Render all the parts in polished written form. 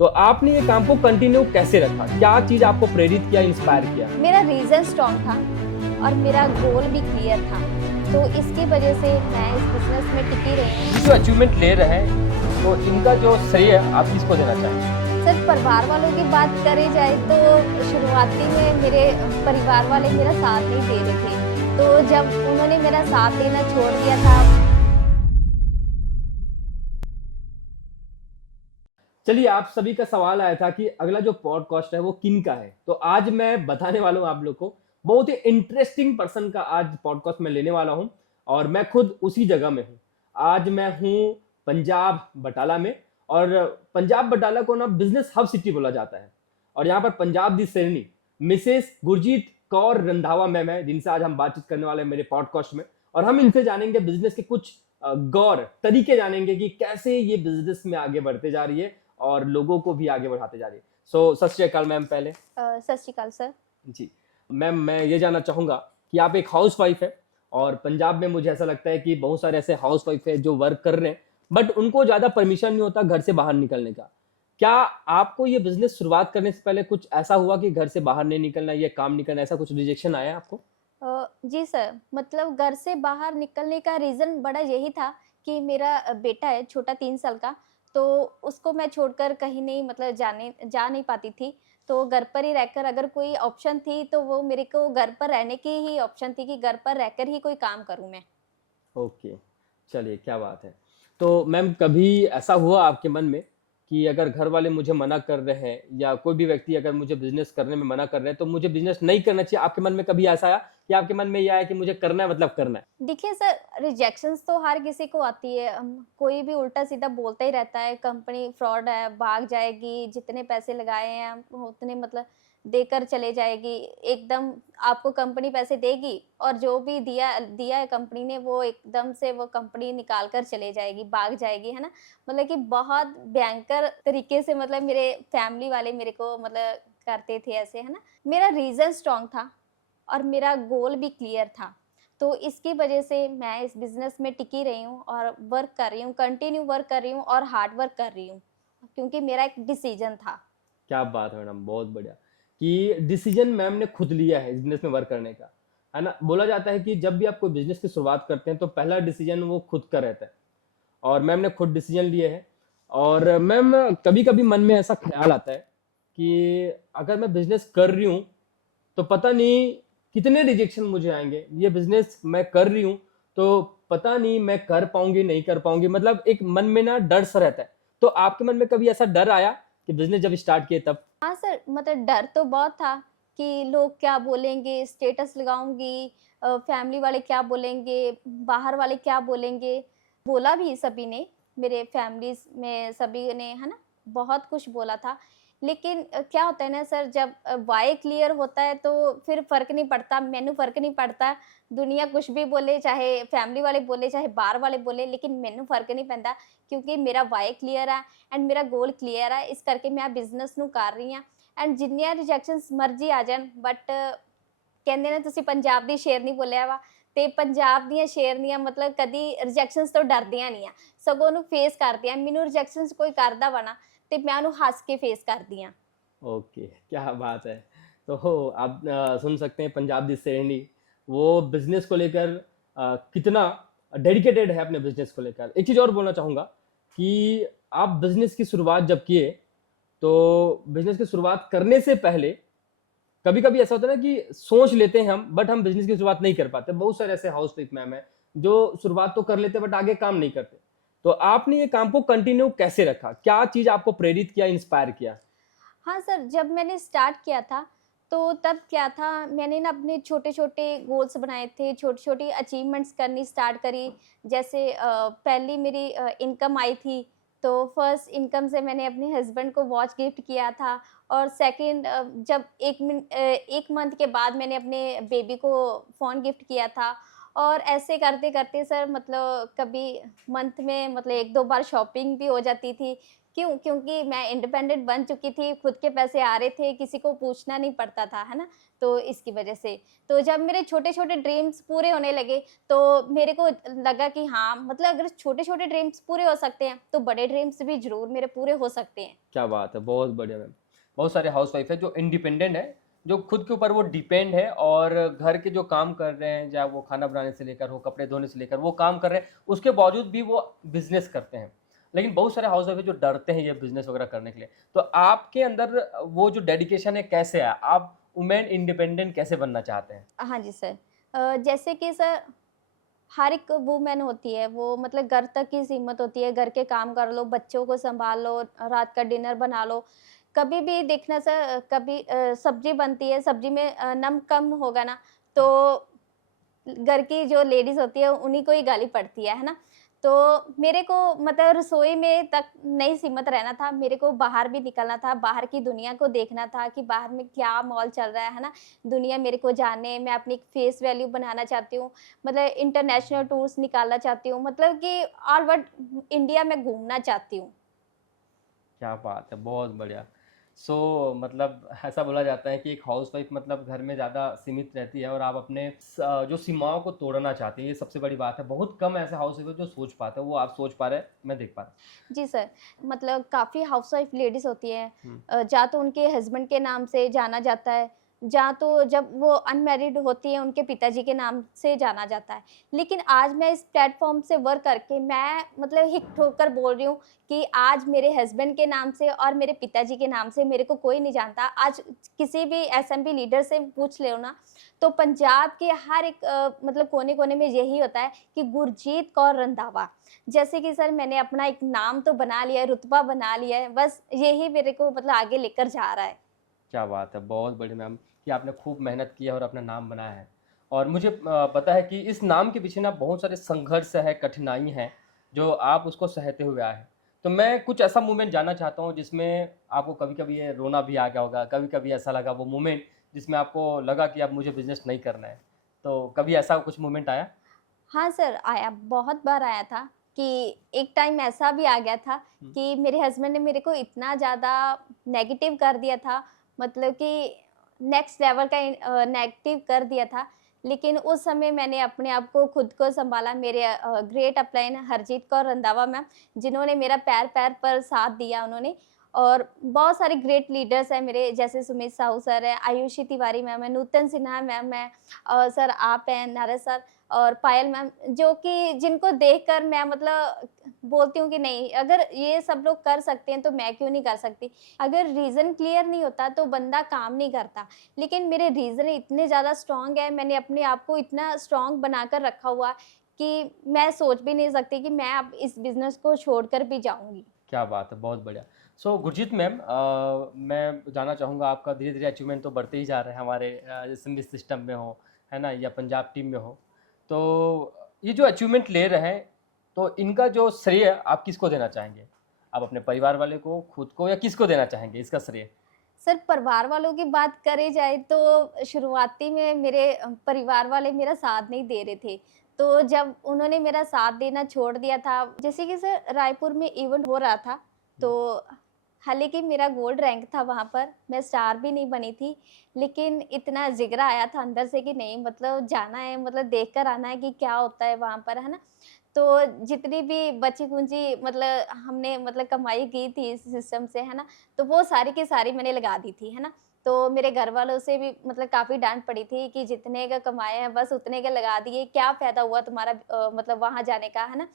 तो आपने ये काम को कंटिन्यू कैसे रखा? क्या चीज़ आपको प्रेरित किया, इंस्पायर किया? मेरा रीज़न स्ट्रॉन्ग था और मेरा गोल भी क्लियर था। तो इसकी वजह से मैं इस बिज़नेस में टिकी रही हूँ। जो अचीवमेंट ले रहे हैं, तो इनका जो श्रेय आप किसको देना चाहेंगे? सिर्फ परिवार वालों की बात करी जाए तो शुरुआती में मेरे परिवार वाले मेरा साथ नहीं दे रहे थे। तो जब उन्होंने मेरा साथ देना छोड़ दिया था। चलिए, आप सभी का सवाल आया था कि अगला जो पॉडकास्ट है वो किन का है। तो आज मैं बताने वाला हूँ आप लोग को, बहुत ही इंटरेस्टिंग पर्सन का आज पॉडकास्ट मैं लेने वाला हूँ और मैं खुद उसी जगह में हूँ। आज मैं हूँ पंजाब बटाला में, और पंजाब बटाला को ना बिजनेस हब सिटी बोला जाता है। और यहाँ पर पंजाब दी शेरनी मिसेस गुरजीत कौर रंधावा मैम है, जिनसे आज हम बातचीत करने वाले हैं मेरे पॉडकास्ट में। और हम इनसे जानेंगे बिजनेस के कुछ गौर तरीके, जानेंगे कि कैसे ये बिजनेस में आगे बढ़ते जा रही है और लोगों को भी आगे बढ़ाते जा रही है। सत श्री अकाल मैम। पहले सत श्री अकाल सर। जी मैम, मैं ये जानना चाहूंगा कि आप एक हाउस वाइफ है, और पंजाब में मुझे ऐसा लगता है कि बहुत सारे ऐसे हाउस वाइफ है जो वर्क कर रहे हैं, बट उनको ज्यादा परमिशन नहीं होता घर से बाहर निकलने का। क्या आपको ये बिजनेस शुरुआत करने से पहले कुछ ऐसा हुआ कि घर से बाहर नहीं निकलना, ये काम नहीं करना, ऐसा कुछ रिजेक्शन आया आपको? जी सर, मतलब घर से बाहर निकलने का रीज़न बड़ा यही था कि मेरा बेटा है छोटा 3 साल का, तो उसको मैं छोड़कर कहीं नहीं मतलब जा नहीं पाती थी। तो घर पर ही रहकर अगर कोई ऑप्शन थी तो वो मेरे को घर पर रहने की ही ऑप्शन थी कि घर पर रहकर ही कोई काम करूँ मैं। ओके, चलिए क्या बात है। तो मैम, कभी ऐसा हुआ आपके मन में कि अगर घर वाले मुझे मना कर रहे हैं या कोई भी व्यक्ति अगर मुझे बिज़नेस करने में मना कर रहे हैं, तो मुझे बिज़नेस नहीं करना चाहिए? आपके मन में कभी ऐसा आया कि आपके मन में ये आया कि मुझे करना है मतलब करना है? देखिए सर, रिजेक्शंस तो हर किसी को आती है। कोई भी उल्टा-सीधा बोलता ही रहता है, कंपनी फ्रॉड है, भाग जाएगी, जितने पैसे लगाए हैं उतने मतलब देकर चले जाएगी। एकदम आपको कंपनी पैसे देगी और जो भी दिया दिया है कंपनी ने वो एकदम से वो कंपनी निकाल कर चले जाएगी, भाग जाएगी, है ना? मतलब कि बहुत भयंकर तरीके से मतलब मेरे फैमिली वाले मेरे को मतलब करते थे ऐसे, है ना? मेरा रीज़न स्ट्रॉन्ग था और मेरा गोल भी क्लियर था। तो इसकी वजह से मैं इस बिज़नेस में टिकी रही हूँ और वर्क कर रही हूँ, कंटिन्यू वर्क कर रही हूँ और हार्ड वर्क कर रही हूँ, क्योंकि मेरा एक डिसीजन था। क्या बात है मैडम, बहुत बढ़िया कि डिसीजन मैम ने खुद लिया है बिजनेस में वर्क करने का, है ना? बोला जाता है कि जब भी आप कोई बिजनेस की शुरुआत करते हैं तो पहला डिसीजन वो खुद का रहता है, और मैम ने खुद डिसीजन लिए है। और मैम, कभी कभी मन में ऐसा ख्याल आता है कि अगर मैं बिजनेस कर रही हूँ तो पता नहीं कितने रिजेक्शन मुझे आएंगे, ये बिजनेस मैं कर रही हूँ तो पता नहीं मैं कर पाऊंगी नहीं कर पाऊंगी, मतलब एक मन में ना डर सा रहता है। तो आपके मन में कभी ऐसा डर आया कि बिजनेस जब स्टार्ट किए तब? हाँ सर, मतलब डर तो बहुत था कि लोग क्या बोलेंगे, स्टेटस लगाऊँगी, फैमिली वाले क्या बोलेंगे, बाहर वाले क्या बोलेंगे। बोला भी सभी ने, मेरे फैमिलीज़ में सभी ने, है ना? बहुत कुछ बोला था। लेकिन क्या होता है ना सर, जब व्हाय क्लियर होता है तो फिर फ़र्क नहीं पड़ता, मैनू फ़र्क नहीं पड़ता, दुनिया कुछ भी बोले, चाहे फैमिली वाले बोले, चाहे बाहर वाले बोले, लेकिन मैनू फ़र्क नहीं पैंदा क्योंकि मेरा व्हाय क्लियर है एंड मेरा गोल क्लियर है। इस करके मैं बिज़नेस ਨੂੰ ਕਰ ਰਹੀ ਹਾਂ ਐਂਡ ਜਿੰਨੀਆਂ ਰਿਜੈਕਸ਼ਨਸ ਮਰਜ਼ੀ ਆ ਜਾਣ, ਬਟ ਕਹਿੰਦੇ ਨੇ ਤੁਸੀਂ ਪੰਜਾਬ ਦੀ ਸ਼ੇਰਨੀ ਬੋਲਿਆ ਵਾ, ਤੇ ਪੰਜਾਬ ਦੀਆਂ ਸ਼ੇਰਨੀਆਂ ਮਤਲਬ ਕਦੀ ਰਿਜੈਕਸ਼ਨਸ ਤੋਂ ਡਰਦੀਆਂ ਨਹੀਂ ਆ, ਸਗੋਂ ਉਹਨੂੰ ਫੇਸ ਕਰਦੀਆਂ। ਮੈਨੂੰ ਰਿਜੈਕਸ਼ਨਸ ਕੋਈ ਕਰਦਾ ਵਾ ਨਾ, ਤੇ मैं ਉਹਨੂੰ हँस के फेस करती हाँ। ओके, क्या बात है। तो आप सुन सकते हैं पंजाब दी शेरनी, वो बिजनेस को लेकर कितना डेडिकेटेड है अपने बिजनेस को लेकर। एक चीज और बोलना चाहूंगा कि आप बिजनेस की शुरुआत जब किए, तो बिजनेस की शुरुआत करने से पहले कभी कभी ऐसा होता है ना कि सोच लेते हैं हम, बट हम बिजनेस की शुरुआत नहीं कर पाते। बहुत सारे ऐसे हाउस वाइफ मैम है जो शुरुआत तो कर लेते बट आगे काम नहीं करते। तो आपने ये काम को कंटिन्यू कैसे रखा? क्या चीज आपको प्रेरित किया, इंस्पायर किया? हाँ सर, जब मैंने स्टार्ट किया था, तो तब क्या था, मैंने ना अपने छोटे-छोटे गोल्स बनाए थे, छोटी-छोटी अचीवमेंट्स करनी स्टार्ट करी। जैसे पहली मेरी इनकम आई थी, तो फर्स्ट इनकम से मैंने अपने हस्बैंड को वॉच गिफ्ट किया था और सेकंड जब 1 मंथ के बाद मैंने अपने बेबी को फ़ोन गिफ्ट किया था। और ऐसे करते-करते सर मतलब कभी मंथ में मतलब 1-2 बार शॉपिंग भी हो जाती थी क्यों? क्योंकि मैं इंडिपेंडेंट बन चुकी थी, खुद के पैसे आ रहे थे, किसी को पूछना नहीं पड़ता था, है ना? तो इसकी वजह से। तो जब मेरे छोटे-छोटे ड्रीम्स पूरे होने लगे, तो मेरे को लगा कि हाँ, मतलब अगर छोटे-छोटे ड्रीम्स पूरे हो सकते हैं, तो बड़े ड्रीम्स भी ज़रूर मेरे पूरे हो सकते हैं। क्या बात है! बहुत बढ़िया मैम। बहुत सारे हाउसवाइफ़ हैं जो इंडिपेंडेंट हैं, जो खुद के ऊपर वो डिपेंड है और घर के जो काम कर रहे हैं, चाहे वो खाना बनाने से लेकर हो, कपड़े धोने से लेकर वो काम कर रहे हैं, उसके बावजूद भी वो बिज़नेस करते हैं। लेकिन बहुत सारे हाउसवाइफ़ हैं जो डरते हैं ये बिज़नेस वगैरह करने के लिए। तो आपके अंदर वो जो डेडिकेशन है कैसे आया? आप वुमेन इंडिपेंडेंट कैसे बनना चाहते हैं? हाँ जी सर। जैसे कि सर हर एक वूमेन होती है, वो मतलब घर तक ही सीमित होती है, घर के काम कर लो, बच्चों को सँभाल लो, रात का डिनर बना लो। कभी भी देखना सर कभी सब्ज़ी बनती है, सब्ज़ी में नमक कम होगा ना, तो घर की जो लेडीज़ होती है, उन्हीं को ही गाली पड़ती है ना? तो मेरे को मतलब रसोई में तक नहीं सीमित रहना था, मेरे को बाहर भी निकलना था, बाहर की दुनिया को देखना था कि बाहर में क्या माहौल चल रहा है ना? दुनिया मेरे को जाने, मैं अपनी फेस वैल्यू बनाना चाहती हूँ, मतलब इंटरनेशनल टूर्स निकालना चाहती हूँ, मतलब कि ऑल ओवर इंडिया में घूमना चाहती हूँ। क्या बात है! बहुत बढ़िया। मतलब ऐसा बोला जाता है कि एक हाउसवाइफ़ मतलब घर में ज़्यादा सीमित रहती है और आप अपने जो सीमाओं को तोड़ना चाहती हैं, ये सबसे बड़ी बात है। बहुत कम ऐसे हाउसवाइफ़ हैं जो सोच पाते हैं, वो आप सोच पा रहे हैं, मैं देख पा रहा जी सर, मतलब काफ़ी हाउसवाइफ़ लेडीज़ होती हैं हूँ। या तो उनके हस्बैंड के नाम से जाना जाता है, या तो जब वो अनमैरिड होती हैं, उनके पिताजी के नाम से जाना जाता है। लेकिन आज मैं इस प्लेटफ़ॉर्म से वर्क करके मैं मतलब हिक ठोक कर बोल रही हूँ कि आज मेरे हस्बैंड के नाम से और मेरे पिताजी के नाम से मेरे को कोई नहीं जानता। आज किसी भी एसएमपी लीडर से पूछ लो ना, तो पंजाब के हर एक मतलब कोने-कोने में यही होता है कि गुरजीत कौर रंधावा। जैसे कि सर मैंने अपना एक नाम तो बना लिया है, रुतबा बना लिया है, बस यही मेरे को मतलब आगे लेकर जा रहा है। क्या बात है! बहुत बढ़िया मैम कि आपने खूब मेहनत की है और अपना नाम बनाया है। और मुझे पता है कि इस नाम के पीछे ना बहुत सारे संघर्ष है, कठिनाई हैं, जो आप उसको सहते हुए आए हैं। तो मैं कुछ ऐसा मोमेंट जानना चाहता हूँ जिसमें आपको कभी-कभी ये रोना भी आ गया होगा, कभी-कभी ऐसा लगा वो मोमेंट जिसमें आपको लगा कि अब मुझे बिज़नेस नहीं करना है। तो कभी ऐसा कुछ मोमेंट आया? हाँ सर, आया, बहुत बार आया था कि एक टाइम ऐसा भी आ गया था हुँ। कि मेरे हस्बैंड ने मेरे को इतना ज़्यादा नेगेटिव कर दिया था, मतलब कि नेक्स्ट लेवल का नेगेटिव कर दिया था। लेकिन उस समय मैंने अपने आप को खुद को सँभाला। मेरे great upline Harjeet Kaur Randhawa ma'am, जिन्होंने मेरा पैर-पैर पर साथ दिया उन्होंने, और बहुत सारे ग्रेट लीडर्स हैं मेरे, जैसे सुमित साहू सर हैं, आयुषी तिवारी मैम हैं, नूतन सिन्हा मैम हैं, सर आप हैं, नारद सर और पायल मैम, जो कि जिनको देखकर मैं मतलब बोलती हूँ कि नहीं, अगर ये सब लोग कर सकते हैं तो मैं क्यों नहीं कर सकती। अगर रीज़न क्लियर नहीं होता तो बंदा काम नहीं करता। लेकिन मेरे रीज़न इतने ज़्यादा स्ट्रॉन्ग है, मैंने अपने आप को इतना स्ट्रॉन्ग बनाकर रखा हुआ कि मैं सोच भी नहीं सकती कि मैं अब इस बिज़नेस को छोड़कर भी जाऊँगी। क्या बात है! बहुत बढ़िया। गुरजीत मैम मैं जानना चाहूँगा आपका धीरे-धीरे अचीवमेंट तो बढ़ते ही जा रहे हैं हमारे एसएमबी सिस्टम में हो, है ना? या पंजाब टीम में हो। तो ये जो अचीवमेंट ले रहे हैं, तो इनका जो श्रेय आप किसको देना चाहेंगे? आप अपने परिवार वाले को, खुद को या किसको देना चाहेंगे इसका श्रेय? सर परिवार वालों की बात करी जाए तो शुरुआती में मेरे परिवार वाले मेरा साथ नहीं दे रहे थे। तो जब उन्होंने मेरा साथ देना छोड़ दिया था, जैसे कि सर रायपुर में इवेंट हो रहा था, हुँ, तो हालाँकि मेरा गोल्ड रैंक था वहाँ पर, मैं स्टार भी नहीं बनी थी, लेकिन इतना जिगरा आया था अंदर से कि नहीं मतलब जाना है, मतलब देख कर आना है कि क्या होता है वहाँ पर, है ना? तो जितनी भी बची-खुची मतलब हमने मतलब कमाई की थी इस सिस्टम से, है ना? तो वो सारी की सारी मैंने लगा दी थी, है ना? तो मेरे घरवालों से भी मतलब काफ़ी डाँट पड़ी थी कि जितने का कमाए हैं बस उतने के लगा दिए, क्या फ़ायदा हुआ तुम्हारा मतलब वहाँ जाने का, है ना?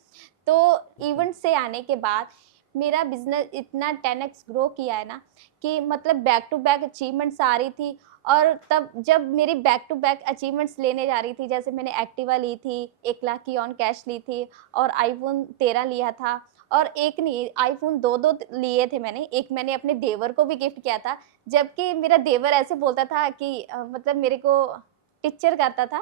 तो बिल्कुल। इवेंट से आने के बाद मेरा बिज़नेस इतना 10 एक्स ग्रो किया है ना कि मतलब बैक टू बैक अचीवमेंट्स आ रही थी, और तब जब मेरी बैक टू बैक अचीवमेंट्स लेने जा रही थी, जैसे मैंने एक्टिवा ली थी, 1 लाख की ऑन कैश ली थी और आईफ़ोन 13 लिया था, और एक नहीं आईफ़ोन 2-2 लिए थे मैंने, एक मैंने अपने देवर को भी गिफ्ट किया था। जबकि मेरा देवर ऐसे बोलता था कि मतलब मेरे को टीचर करता था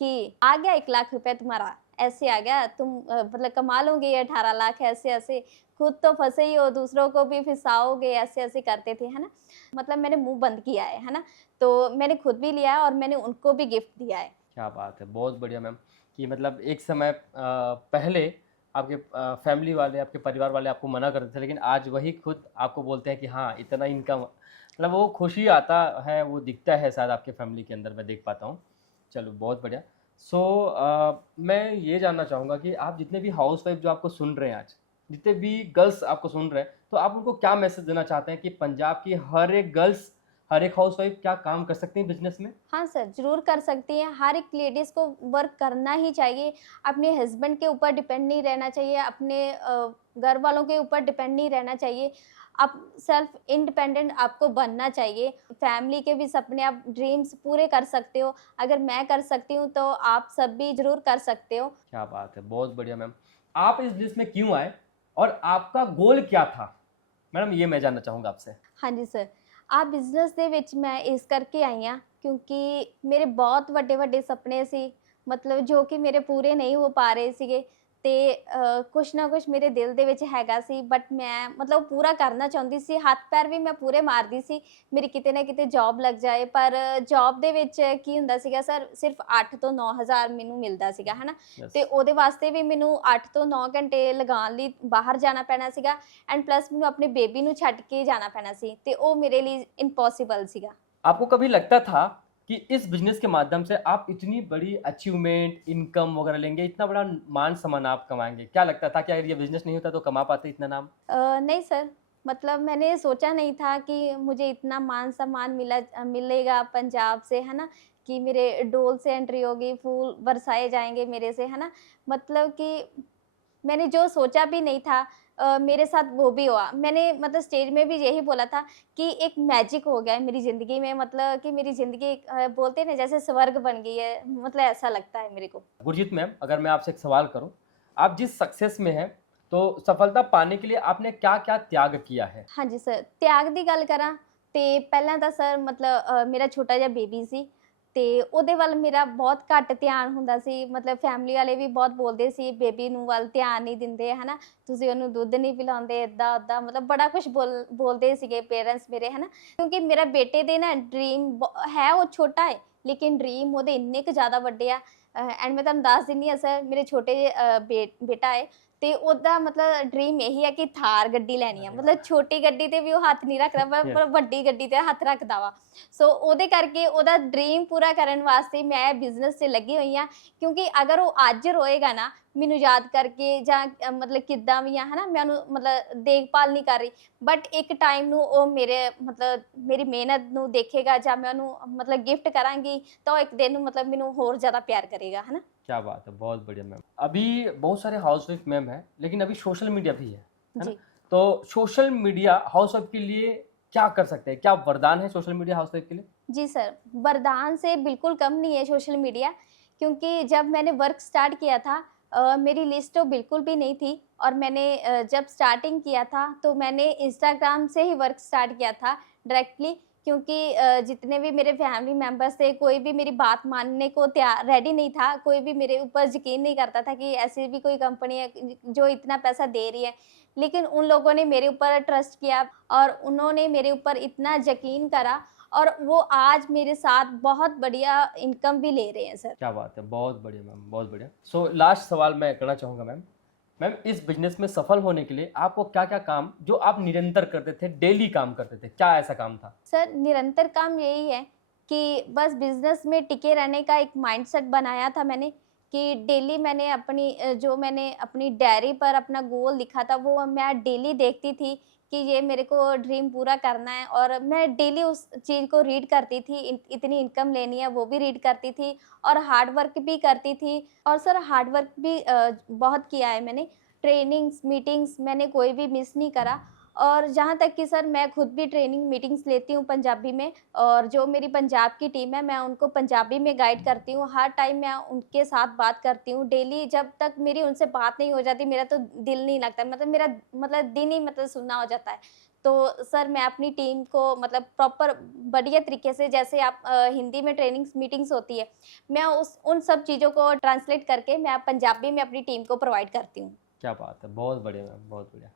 कि आ गया 1 लाख रुपए तुम्हारा, ऐसे आ गया तुम मतलब कमा लोगे ये 18 लाख ऐसे-ऐसे, खुद तो फँसे ही हो, दूसरों को भी फँसाओगे, ऐसे-ऐसे करते थे, है ना? मतलब मैंने मुँह बंद किया है ना? तो मैंने खुद भी लिया है और मैंने उनको भी गिफ्ट दिया है। क्या बात है! बहुत बढ़िया मैम कि मतलब एक समय पहले आपके फैमिली वाले, आपके परिवार वाले आपको मना करते थे, लेकिन आज वही खुद आपको बोलते हैं कि हाँ, इतना इनकम, मतलब वो खुशी आता है, वो दिखता है शायद आपके फैमिली के अंदर, मैं देख पाता हूँ। चलो बहुत बढ़िया। सो मैं ये जानना चाहूँगा कि आप जितने भी हाउसवाइफ जो आपको सुन रहे हैं आज, जितने भी गर्ल्स आपको सुन रहे हैं, तो आप उनको क्या मैसेज देना चाहते हैं कि पंजाब की हर एक गर्ल्स, हर एक हाउसवाइफ क्या काम कर सकती है बिज़नेस में? हाँ सर, ज़रूर कर सकती हैं। हर एक लेडीज़ को वर्क करना ही चाहिए। अपने हस्बैंड के ऊपर डिपेंड नहीं रहना चाहिए, अपने घर वालों के ऊपर डिपेंड नहीं रहना चाहिए। आप सेल्फ इंडिपेंडेंट आपको बनना चाहिए। फैमिली के भी सपने, आप ड्रीम्स पूरे कर सकते हो। अगर मैं कर सकती हूँ, तो आप सब भी ज़रूर कर सकते हो। क्या बात है! बहुत बढ़िया मैम। आप इस बिज़नेस में क्यों आए और आपका गोल क्या था? मैडम ये मैं जानना चाहूँगा आपसे। हाँ जी सर। ਆ ਬਿਜ਼ਨਸ ਦੇ ਵਿੱਚ ਮੈਂ ਇਸ ਕਰਕੇ ਆਈ ਹਾਂ ਕਿਉਂਕਿ ਮੇਰੇ ਬਹੁਤ ਵੱਡੇ-ਵੱਡੇ ਸੁਪਨੇ ਸੀ, ਮਤਲਬ ਜੋ ਕਿ ਮੇਰੇ ਪੂਰੇ ਨਹੀਂ ਹੋ ਪਾ ਰਹੇ ਸੀਗੇ ਤੇ ਕੁਛ ਨਾ ਕੁਛ ਮੇਰੇ ਦਿਲ ਦੇ ਵਿੱਚ ਹੈਗਾ ਸੀ ਬਟ ਮੈਂ ਮਤਲਬ ਪੂਰਾ ਕਰਨਾ ਚਾਹੁੰਦੀ ਸੀ, ਹੱਥ ਪੈਰ ਵੀ ਮੈਂ ਪੂਰੇ ਮਾਰਦੀ ਸੀ, ਮੇਰੀ ਕਿਤੇ ਨਾ ਕਿਤੇ ਜੌਬ ਲੱਗ ਜਾਏ। ਪਰ ਜੌਬ ਦੇ ਵਿੱਚ ਕੀ ਹੁੰਦਾ ਸੀਗਾ ਸਰ, ਸਿਰਫ 8 ਤੋਂ 9,000 ਮੈਨੂੰ ਮਿਲਦਾ ਸੀਗਾ, ਹੈ ਨਾ? यस। ਤੇ ਉਹਦੇ ਵਾਸਤੇ ਵੀ ਮੈਨੂੰ 8 ਤੋਂ 9 ਘੰਟੇ ਲਗਾਉਣ ਲਈ ਬਾਹਰ ਜਾਣਾ ਪੈਣਾ ਸੀਗਾ ਐਂਡ ਪਲੱਸ ਮੈਨੂੰ ਆਪਣੇ ਬੇਬੀ ਨੂੰ ਛੱਡ ਕੇ जाना ਪੈਣਾ ਸੀ ਤੇ ਉਹ ਮੇਰੇ ਲਈ ਇੰਪੋਸੀਬਲ ਸੀਗਾ। आपको कभी लगता था कि इस बिज़नेस के माध्यम से आप इतनी बड़ी अचीवमेंट, इनकम वगैरह लेंगे, इतना बड़ा मान-सम्मान आप कमाएँगे? क्या लगता था कि अगर ये बिज़नेस नहीं होता तो कमा पाते इतना नाम? नहीं सर, मतलब मैंने सोचा नहीं था कि मुझे इतना मान-सम्मान मिलेगा पंजाब से, है ना? कि मेरे डोल से एंट्री होगी, फूल बरसाए जाएँगे मेरे से, है ना? मतलब कि मैंने जो सोचा भी नहीं था मेरे साथ वो भी हुआ। मैंने मतलब स्टेज में भी यही बोला था कि एक मैजिक हो गया है मेरी ज़िंदगी में, मतलब कि मेरी ज़िंदगी बोलते हैं ना जैसे स्वर्ग बन गई है, मतलब ऐसा लगता है मेरे को। गुरजीत मैम, अगर मैं आपसे एक सवाल करूँ, आप जिस सक्सेस में हैं, तो सफलता पाने के लिए आपने क्या-क्या त्याग किया है? हाँ जी सर, ਤਿਆਗ ਦੀ ਗੱਲ ਕਰਾਂ ਤੇ ਪਹਿਲਾਂ ਤਾਂ ਸਰ ਮਤਲਬ ਮੇਰਾ ਛੋਟਾ ਜਿਹਾ ਬੇਬੀ ਸੀ ਤੇ ਉਹਦੇ ਵੱਲ ਮੇਰਾ ਬਹੁਤ ਘੱਟ ਧਿਆਨ ਹੁੰਦਾ ਸੀ, ਮਤਲਬ ਫੈਮਿਲੀ ਵਾਲੇ ਵੀ ਬਹੁਤ ਬੋਲਦੇ ਸੀ, ਬੇਬੀ ਨੂੰ ਵੱਲ ਧਿਆਨ ਨਹੀਂ ਦਿੰਦੇ, ਹੈ ਨਾ? ਤੁਸੀਂ ਉਹਨੂੰ ਦੁੱਧ ਨਹੀਂ ਪਿਲਾਉਂਦੇ, ਏਦਾਂ ਓਦਾਂ, ਮਤਲਬ ਬੜਾ ਕੁਛ ਬੋਲਦੇ ਸੀਗੇ ਪੇਰੈਂਟਸ ਮੇਰੇ, ਹੈ ਨਾ? ਕਿਉਂਕਿ ਮੇਰਾ ਬੇਟੇ ਦੇ ਨਾ ਡਰੀਮ ਹੈ, ਉਹ ਛੋਟਾ ਹੈ ਲੇਕਿਨ ਡਰੀਮ ਉਹਦੇ ਇੰਨੇ ਕੁ ਜ਼ਿਆਦਾ ਵੱਡੇ ਆ ਐਂਡ ਮੈਂ ਤੁਹਾਨੂੰ ਦੱਸ ਦਿੰਦੀ ਹਾਂ ਸਰ, ਮੇਰੇ ਛੋਟੇ ਜਿਹੇ ਬੇਟਾ ਹੈ ਤੇ ਉਹਦਾ ਮਤਲਬ ਡਰੀਮ ਇਹੀ ਹੈ ਕਿ ਥਾਰ ਗੱਡੀ ਲੈਣੀ ਆ, अरे ਮਤਲਬ वाह! ਛੋਟੀ ਗੱਡੀ ਤੇ ਵੀ ਉਹ ਹੱਥ ਨਹੀਂ ਰੱਖਦਾ ਪਰ यस। ਵੱਡੀ ਗੱਡੀ ਤੇ ਹੱਥ ਰੱਖਦਾ ਵਾ। ਸੋ ਉਹਦੇ ਕਰਕੇ ਉਹਦਾ ਡਰੀਮ ਪੂਰਾ ਕਰਨ ਵਾਸਤੇ ਮੈਂ ਬਿਜ਼ਨਸ 'ਚ ਲੱਗੀ ਹੋਈ ਹਾਂ ਕਿਉਂਕਿ ਅਗਰ ਉਹ ਅੱਜ ਰੋਏਗਾ ਨਾ ਮੈਨੂੰ ਯਾਦ ਕਰਕੇ ਜਾਂ ਮਤਲਬ ਕਿੱਦਾਂ ਵੀ ਆ, ਹੈ ਨਾ? ਮੈਂ ਉਹਨੂੰ ਮਤਲਬ ਦੇਖਭਾਲ ਨਹੀਂ ਕਰ ਰਹੀ ਬਟ ਇੱਕ ਟਾਈਮ ਨੂੰ ਉਹ ਮੇਰੇ ਮਤਲਬ ਮੇਰੀ ਮਿਹਨਤ ਨੂੰ ਦੇਖੇਗਾ ਜਾਂ ਮੈਂ ਉਹਨੂੰ ਮਤਲਬ ਗਿਫਟ ਕਰਾਂਗੀ ਤਾਂ ਉਹ ਇੱਕ ਦਿਨ ਨੂੰ ਮਤਲਬ ਮੈਨੂੰ ਹੋਰ ਜ਼ਿਆਦਾ ਪਿਆਰ करेगा, है ना? क्या बात है, बहुत बढ़िया मैम। अभी बहुत सारे हाउसवाइफ मैम हैं, लेकिन अभी सोशल मीडिया भी है ना? जी। तो सोशल मीडिया हाउसवाइफ के लिए क्या कर सकते हैं? क्या वरदान है सोशल मीडिया हाउसवाइफ के लिए? जी सर, वरदान से बिल्कुल कम नहीं है सोशल मीडिया क्योंकि जब मैंने वर्क स्टार्ट किया था मेरी लिस्ट तो बिल्कुल भी नहीं थी और मैंने जब स्टार्टिंग किया था तो मैंने इंस्टाग्राम से ही वर्क स्टार्ट किया था डायरेक्टली क्योंकि जितने भी मेरे फैमिली मेंबर्स थे कोई भी मेरी बात मानने को तैयार रेडी नहीं था, कोई भी मेरे ऊपर यकीन नहीं करता था कि ऐसी भी कोई कंपनी है जो इतना पैसा दे रही है। लेकिन उन लोगों ने मेरे ऊपर ट्रस्ट किया और उन्होंने मेरे ऊपर इतना यकीन करा और वो आज मेरे साथ बहुत बढ़िया इनकम भी ले रहे हैं सर। क्या बात है, बहुत बढ़िया मैम, बहुत बढ़िया। सो लास्ट सवाल मैं करना चाहूँगा मैम। मैम, इस बिज़नेस में सफल होने के लिए आपको क्या-क्या काम जो आप निरंतर करते थे, डेली काम करते थे, क्या ऐसा काम था? सर निरंतर काम यही है कि बस बिज़नेस में टिके रहने का एक माइंडसेट बनाया था मैंने कि डेली मैंने अपनी जो मैंने अपनी डायरी पर अपना गोल लिखा था वो मैं डेली देखती थी कि ये मेरे को ड्रीम पूरा करना है और मैं डेली उस चीज़ को रीड करती थी, इतनी इनकम लेनी है वो भी रीड करती थी और हार्ड वर्क भी करती थी और सर हार्ड वर्क भी बहुत किया है मैंने। ट्रेनिंग्स, मीटिंग्स मैंने कोई भी मिस नहीं करा और जहाँ तक कि सर मैं खुद भी ट्रेनिंग मीटिंग्स लेती हूँ पंजाबी में और जो मेरी पंजाब की टीम है मैं उनको पंजाबी में गाइड करती हूँ। हर टाइम मैं उनके साथ बात करती हूँ डेली, जब तक मेरी उनसे बात नहीं हो जाती मेरा तो दिल नहीं लगता, मतलब मेरा मतलब दिन ही मतलब सुनना हो जाता है। तो सर मैं अपनी टीम को मतलब प्रॉपर बढ़िया तरीके से जैसे आप हिंदी में ट्रेनिंग्स मीटिंग्स होती है, मैं उस उन सब चीज़ों को ट्रांसलेट करके मैं पंजाबी में अपनी टीम को प्रोवाइड करती हूँ। क्या बात है, बहुत बढ़िया मैम, बहुत बढ़िया।